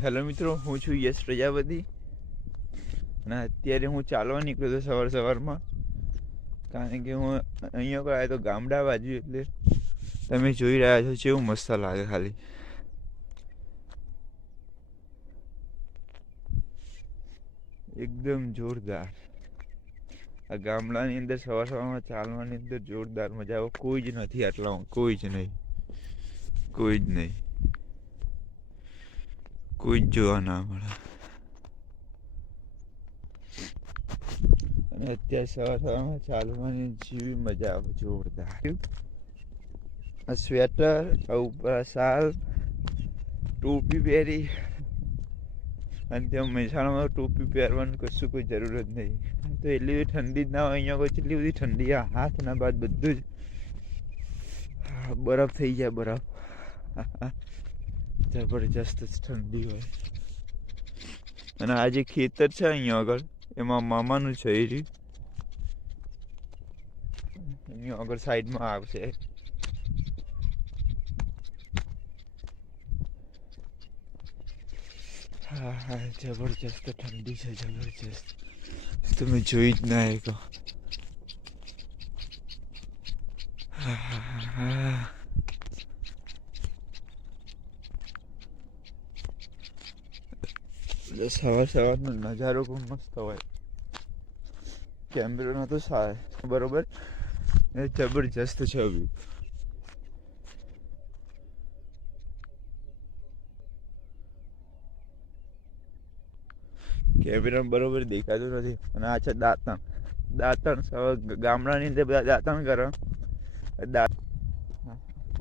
Hello મિત્રો, હું છું યશ પ્રજાપતિ અને અત્યારે હું ચાલવા નીકળ્યો હતો સવારમાં, કારણ કે હું અહીંયા આગળ આવ્યો તો ગામડા બાજુ. એટલે તમે જોઈ રહ્યા છો કેવું મસ્ત લાગે, ખાલી એકદમ જોરદાર. આ ગામડાની અંદર સવારમાં ચાલવાની અંદર જોરદાર મજા આવે. કોઈ જ નથી આટલામાં, કોઈ જ નહીં, કોઈ જ જોવા ના મળે. અને અત્યારે સવારમાં ચાલવાની જેવી મજા આવે, જોરદાર. આ સ્વેટર, આ ઉપર શાલ, ટોપી પહેરી, અને ત્યાં મહેસાણામાં ટોપી પહેરવાની કશું કોઈ જરૂર જ નહીં. તો એટલી બધી ઠંડી જ ના હોય. અહીંયા કોઈ એટલી બધી ઠંડી, આ હાથના બાદ બધું જ બરફ થઈ જાય, બરફ. જબરજસ્ત ઠંડી હોય. અને આ જે ખેતર છે અહીંયા આગળ, એમાં મામાનું છે. એ રહ્યું અહીંયા આગળ સાઈડમાં આવશે. હા હા, જબરજસ્ત ઠંડી છે, જબરજસ્ત. તમે જોઈ જ ના કહો. સવારનો નજારો પણ મસ્ત હોય. કેમેરો નતો સારો બરોબર, એ જબરજસ્ત છે. કેમેરા બરોબર દેખાતું નથી. અને આ છે દાંતણ. ગામડાની અંદર બધા દાંતણ કરે.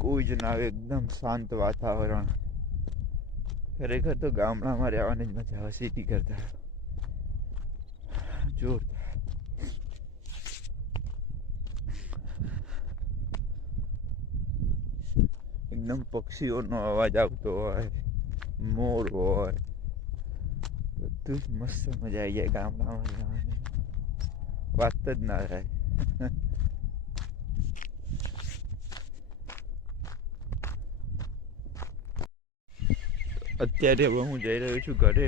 કોઈ જ ના આવે, એકદમ શાંત વાતાવરણ. ખરેખર તો ગામડામાં રહેવાની જ મજા આવે સિટી કરતા. જોરદાર. એકદમ પક્ષીઓનો અવાજ આવતો હોય, મોર હોય, બધું જ મસ્ત મજા આવી જાય ગામડામાં રહેવાની. વાત જ ના થાય. અત્યારે હવે હું જઈ રહ્યો છું ઘરે.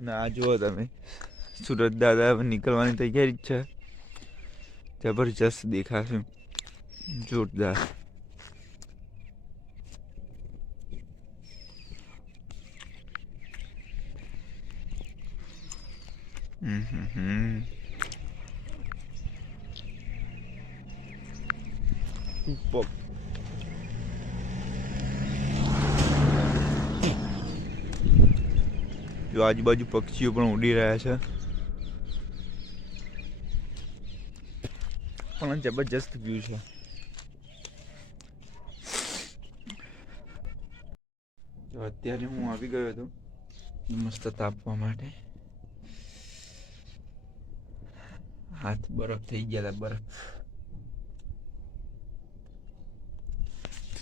ના આ જુઓ તમે, સુરત દાદા નીકળવાની તૈયારી જ છે. જબરજસ્ત દેખાશે, જોરદાર. જો આજુબાજુ પક્ષીઓ પણ ઉડી રહ્યા છે. પણ જબરજસ્ત વ્યૂ છે. તો અત્યારે હું આવી ગયો હતો મસ્ત તાપવા માટે. હાથ બરફ થઈ ગયા હતા, બરફ.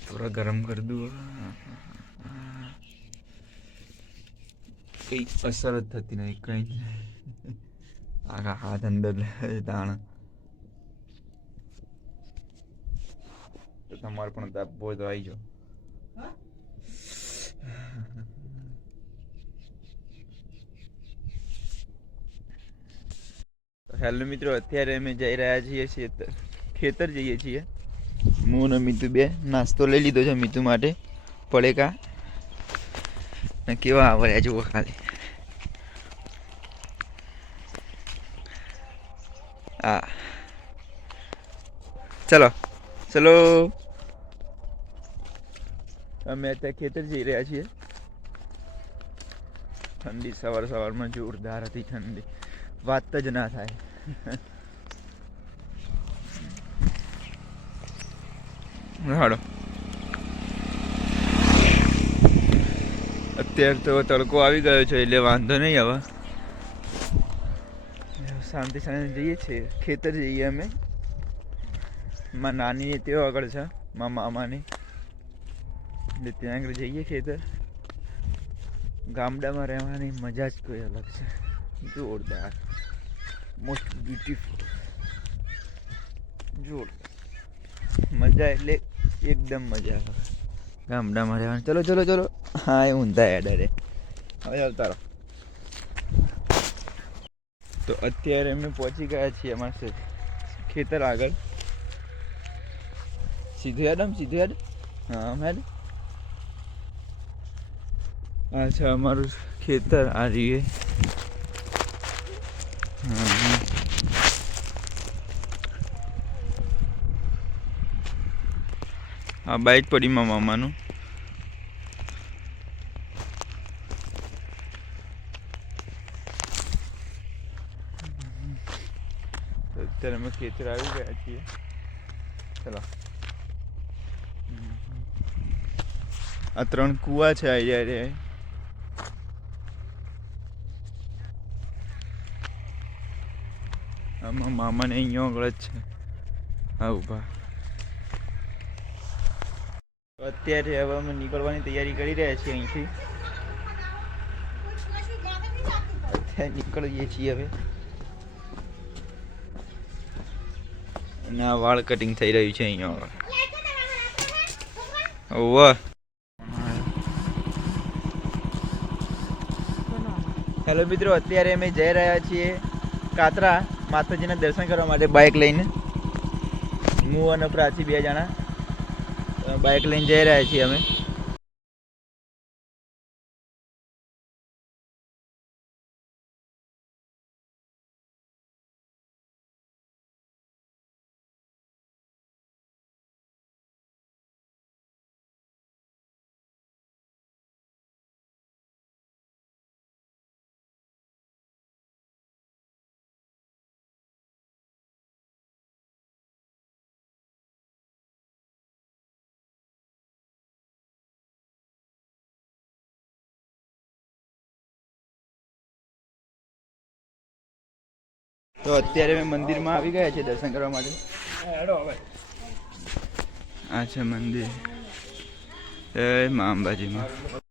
થોડા ગરમ કરી દઉં. કઈ અસર જ થતી નહીં, કઈ આખા હાથ અંદર દાણા. તો તમારે પણ તાપવો હોય તો આવી જાઓ. હેલો મિત્રો, અત્યારે અમે જઈ રહ્યા છીએ ખેતર જઈએ છીએ. હું ને મીતુ બે નાસ્તો લઈ લીધો છે મીતુ માટે, પડેકા. ને કેવા આવડ્યા જુઓ ખાલી. હા, ચલો ચલો. અમે અત્યારે ખેતર જઈ રહ્યા છીએ. ઠંડી સવારમાં જોરદાર હતી ઠંડી, વાત જ ના થાય. હાડો, અત્યારે તો તડકો આવી ગયો છે એટલે વાંધો નહીં. હવે શાંતિ જઈએ છીએ ખેતર. જઈએ અમે. મારા નાની તેઓ આગળ છે, મારા મામાની, એટલે ત્યાં આગળ જઈએ ખેતર. ગામડામાં રહેવાની મજા જ કોઈ અલગ છે, જોરદાર. મોસ્ટ બ્યુટીફુલ, જોરદાર મજા. એટલે એકદમ મજા આવે ગામડામાં રહેવાનું. ચલો ચલો ચલો. હા એ ઊંધા એડરે હવે ચાલતા રહો. તો અત્યારે અમે પહોંચી ગયા છીએ અમારા ખેતર આગળ. સીધું હેડ સીધું હેડ. હા હેડ. અચ્છા અમારું ખેતર આ રીએ. આ બાઇક પડી મામાનું. અત્યારે અમે ખેતર આવી ગયા છીએ. ચલો આ 3 કુવા છે અહીંયા. આમાં મામાને અહીંયા આગળ જ છે. હા ઉભા. અત્યારે હવે અમે નીકળવાની તૈયારી કરી રહ્યા છીએ અહીંથી. અત્યારે નીકળીએ છીએ હવે. અને આ વાળ કટિંગ થઈ રહ્યું છે અહીંયા. ઓહ હેલો મિત્રો, અત્યારે અમે જઈ રહ્યા છીએ કાતરા માતાજીના દર્શન કરવા માટે બાઇક લઈને. હું અને પ્રાચી 2 જણા બાઇક લઈને જઈ રહ્યા છીએ અમે. તો અત્યારે અમે મંદિરમાં આવી ગયા છે દર્શન કરવા માટે. આ છે મંદિર જય મા અંબાજીમાં.